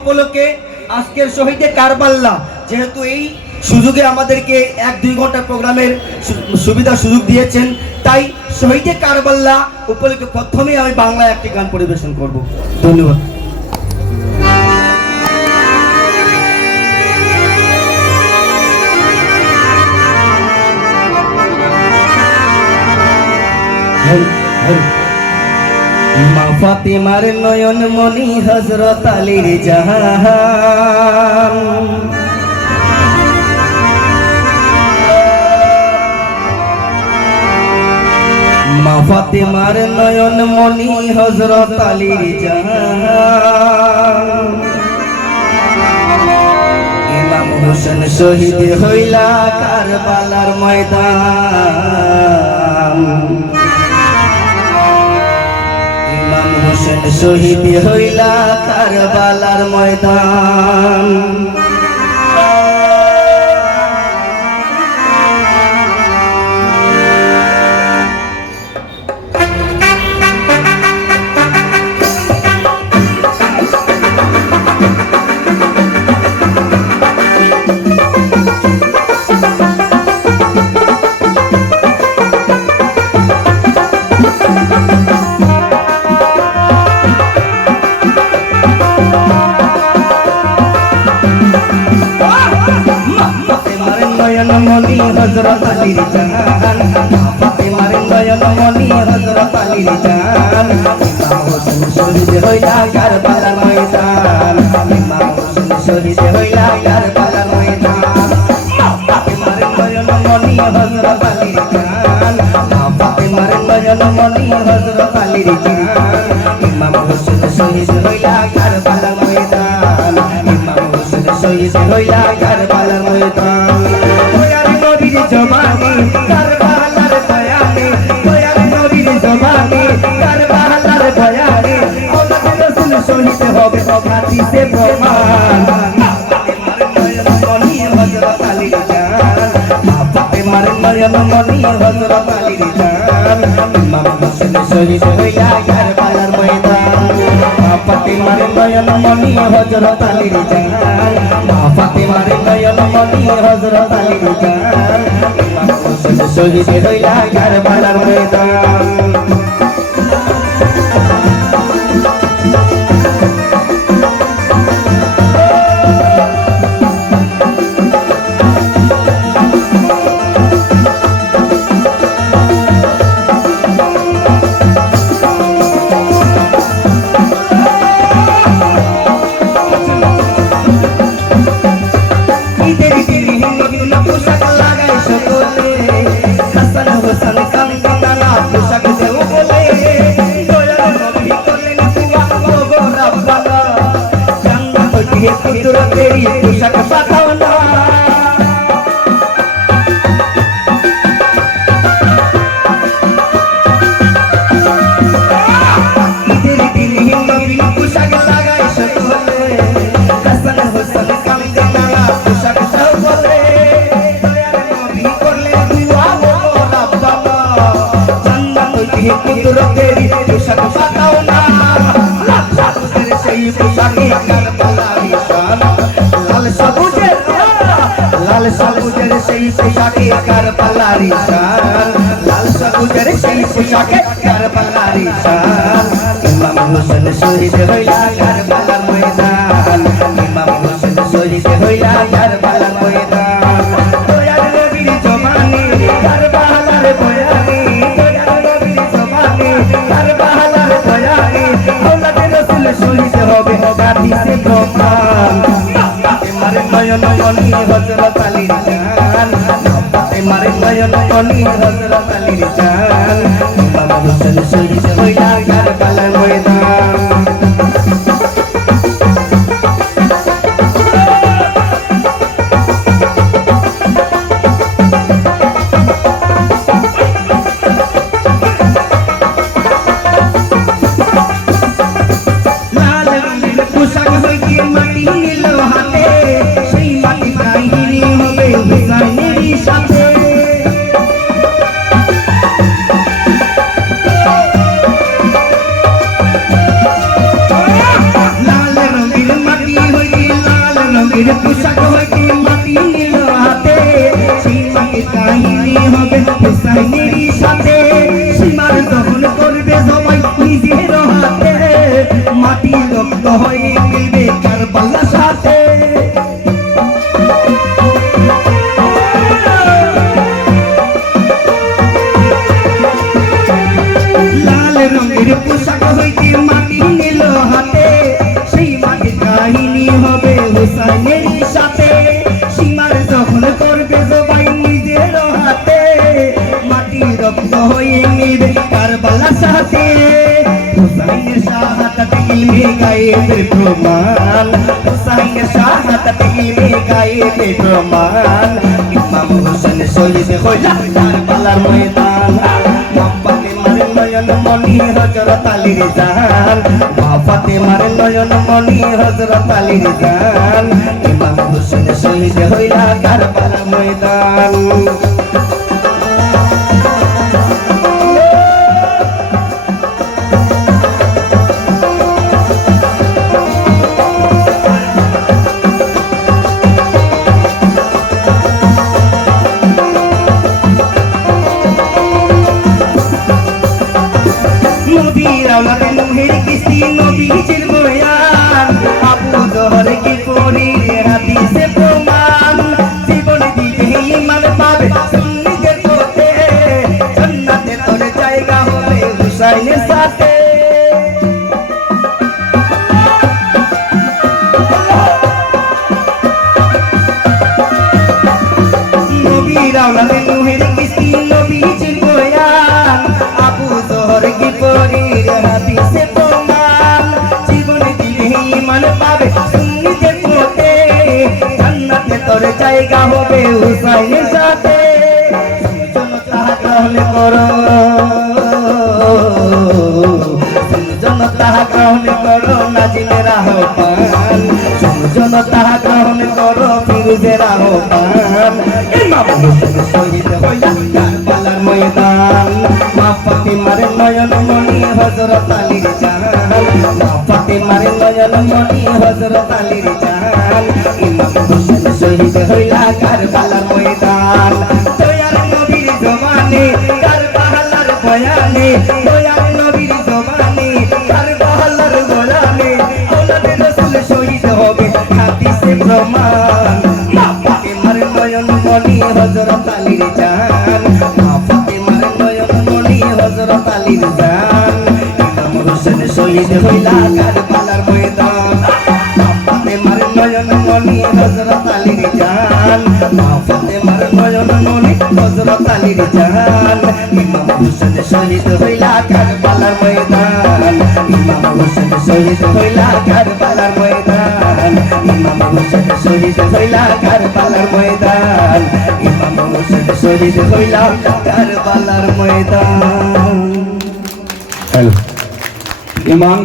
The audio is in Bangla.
উপলক্ষে আজকের শহীদে কারবাল্লা যেহেতু এই সুযোগে আমাদেরকে 1-2 ঘন্টা প্রোগ্রামের সুযোগ দিয়েছেন, তাই শহীদে কারবাল্লা উপলক্ষে প্রথমেই আমি বাংলায় একটি গান পরিবেশন করব। ধন্যবাদ। মা ফাতেমার নয়ন মনি হযরত আলীর জাহান, মা ফাতেমার নয়ন মনি হযরত আলীর জাহান, ইমাম হোসেন শহীদ হইলা কারবালার ময়দান, ইমাম হোসেন শহীদ হইলা কারবালার ময়দান। মনি হযরত আলীর জান, ফাতেমার নয়ন মনি হযরত আলীর জান, ইমাম হোসেন শহীদ হইলা কারবালার ময়দান, ইমাম হোসেন শহীদ হইলা কারবালার ময়দান। ফাতেমার নয়ন মনি হযরত আলীর জান, ফাতেমার নয়ন মনি হযরত আলীর জান, ইমাম হোসেন শহীদ হইলা কারবালার ময়দান, ইমাম হোসেন শহীদ হইলা কারবালার ময়দান। জবানে কারবালার বয়ানে, দয়াল নবীর জবানে কারবালার বয়ানে, আওলাদ রাসূল শহীদ হবে হাদিসে প্রমাণ। ফাতেমার নয়ন মনি হযরত আলীর জান, ফাতেমার নয়ন মনি হযরত আলীর জান, ইমাম হোসেন শহীদ হইলা কারবালার ময়দান। ফাতেমার নয়ন মনি হযরত আলীর জান, ফাতেমার নয়ন মনি হযরত আলীর জান, ইমাম হোসেন শহীদ হইলা কারবালার ময়দান। तेरी पोशाक पाठवला, तेरी दिली नवीन पोशाक लागाय शकले, हसन हुसन काम करणारा पोशाक ठेवले, दयाल नबी करले दुआ वो रब्बाला, जन्नत की कुदरत तेरी पोशाक पाठवला, लाख तेरे সেই পোশাকে কারবালার নিশান, লাল সবুজের সেই পোশাকে কারবালার নিশান, লাল সবুজের সেই পোশাকে কারবালার নিশান। ইমাম হোসেন শহীদ হইলা কারবালার ময়দান, ইমাম হোসেন শহীদ হইলা কারবালার ময়দান। দয়াল নবীর জবানে কারবালার বয়ানে, দয়াল নবীর জবানে কারবালার বয়ানে, আওলাদ রাসূল শহীদ হবে হাদিসে প্রমাণ। ফাতেমার নয়ন মনি হযরত আলীর জান, ফাতেমার নয়ন মনি হযরত আলীর জান, ইমাম হোসেন শহীদ হইলা কারবালার ময়দান। সাথে রঙের পোশাক হইতে মাটি নিল হাতে সেই মাটির কাহিনী হবে হুসাইনেরই সাথে সীমার দখল করবে সবাই নিজের হাতে মাটি রক্ত হয়ে মিলবে কারবালার সাথে লাল রঙের পোশাক হইতে মাটি নিল হাতে সেই মাটির কাহিনী হবে হুসাইনেরই সাথে সীমার দখল করবে সবাই নিজের হাতে মাটি রক্ত হয়ে মিলবে কারবালার সাথে হুসাইনের শাহাদাত ইলমে গায়েবের প্রমাণ হুসাইনের শাহাদাত ইলমে গায়েবের প্রমাণ ইমাম হোসেন শহীদ হইলা কারবালার ময়দান ফাতেমার নয়ন মনি হযরত আলীর জান ফাতেমার নয়ন মনি হযরত আলীর জান ইমাম হোসেন শহীদ হইলা কারবালার ময়দান নবীর আওলাদ নূহের কিস্তি নবীজির বয়ান আবু জহর কি করি হাদিসে প্রমাণ জীবন দিলে ঈমান পাবে সুন্নিদের পথে জান্নাতে তোর জায়গা হবে হুসাইনের সাথে নবীর আওলাদ নূহের কিস্তি নবীজির বয়ান আবু জহর কি পরীর হাদিসে প্রমাণ জীবন দিলে ঈমান পাবে সুন্নিদের পথে জান্নাতে তোর জায়গা হবে হুসাইনের সাথে জনতা গ্রহণ করো জনতা গ্রহণ করো নাজিমের আহ্বান জনতা গ্রহণ করো ফিরোজের আহ্বান ইমাম হোসেন শহীদ হইলা কারবালার ময়দান মা ফাতেমার নয়ন মনি হযরত আলীর জান মা ফাতেমার নয়ন মনি হযরত আলীর জান ইমাম হোসেন শহীদ হইলা কারবালার ময়দান দয়ার নবীর জবানে কারবালার বয়ানে দয়ার নবীর জবানে কারবালার বয়ানে আওলাদ রাসূল শহীদ হবে হাদিসে প্রমাণ মা ফাতেমার নয়ন মনি হযরত আলীর জান মা ফাতেমার নয়ন মনি হযরত আলীর জান ইমাম হোসেন শহীদ হইলা কারবালার ময়দান মা ফাতেমার নয়ন মনি হযরত আলীর জান মা ফাতেমার নয়ন মনি হযরত আলীর জান ইমাম হোসেন শহীদ হইলা কারবালার ময়দান ইমাম হোসেন শহীদ হইলা কারবালার ময়দান ইমাম হোসেন শহীদ হইলা কারবালার ময়দান ইমাম হোসেন শহীদ হইলা কারবালার ময়দান। হ্যালো ইমাম